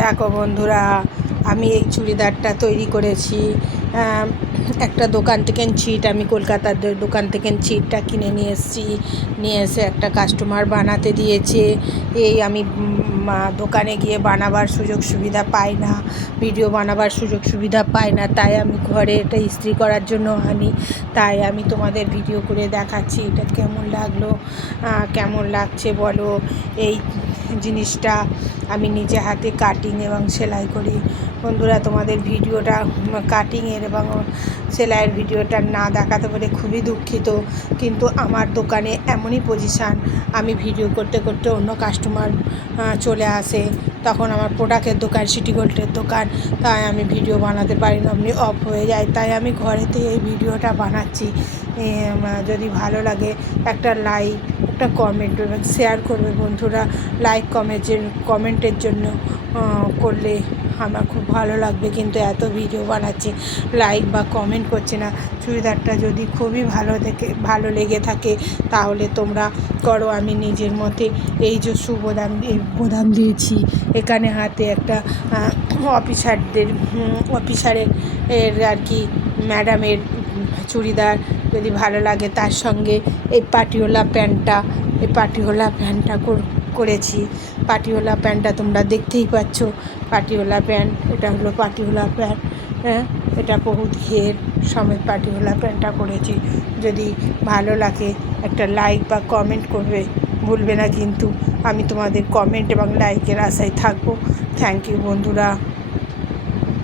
দেখো বন্ধুরা, আমি এই চুড়িদারটা তৈরি করেছি। একটা দোকান থেকে ছিট, আমি কলকাতার দোকান থেকে ছিটটা কিনে নিয়ে এসেছি। নিয়ে এসে একটা কাস্টমার বানাতে দিয়েছে। এই আমি দোকানে গিয়ে বানাবার সুযোগ সুবিধা পাই না, ভিডিও বানাবার সুযোগ সুবিধা পাই না, তাই আমি ঘরে এটা ইস্ত্রি করার জন্য আনি। তাই আমি তোমাদের ভিডিও করে দেখাচ্ছি এটা কেমন লাগলো, কেমন লাগছে বলো। এই জিনিসটা আমি নিজে হাতে কাটিং এবং সেলাই করি। বন্ধুরা, তোমাদের ভিডিওটা কাটিংয়ের এবং সেলাইয়ের ভিডিওটা না দেখাতে পারে খুবই দুঃখিত, কিন্তু আমার দোকানে এমনই পজিশান, আমি ভিডিও করতে করতে অন্য কাস্টমার চলে আসে, তখন আমার প্রোডাক্টের দোকান, সিটি গোল্ডের দোকান, তাই আমি ভিডিও বানাতে পারি না, এমনি অফ হয়ে যায়। তাই আমি ঘরেতে এই ভিডিওটা বানাচ্ছি। যদি ভালো লাগে একটা লাইক, একটা কমেন্ট এবং শেয়ার করবে বন্ধুরা। লাইক কমেন্টের জন্য করলে আমার খুব ভালো লাগবে, কিন্তু এত ভিডিও বানাচ্ছি, লাইক বা কমেন্ট করছে না। চুড়িদারটা যদি খুবই ভালো লেগে থাকে তাহলে তোমরা করো। আমি নিজের মতে এই যে বোতাম দিয়েছি, এখানে হাতে একটা অফিসারের আর কি ম্যাডামের চুড়িদার, যদি ভালো লাগে তার সঙ্গে এই পাটিওলা প্যান্টটা করেছি। পাটিওলা প্যান্টটা তোমরা দেখতেই পাচ্ছ, পাটিওলা প্যান্ট, এটা হলো পাটিওলা প্যান্ট। এটা বহুত ঘের সমেত পাটিওলা প্যান্টটা করেছি। যদি ভালো লাগে একটা লাইক বা কমেন্ট করবে ভুলবে না, কিন্তু আমি তোমাদের কমেন্ট এবং লাইকের আশায় থাকবো। থ্যাংক ইউ বন্ধুরা।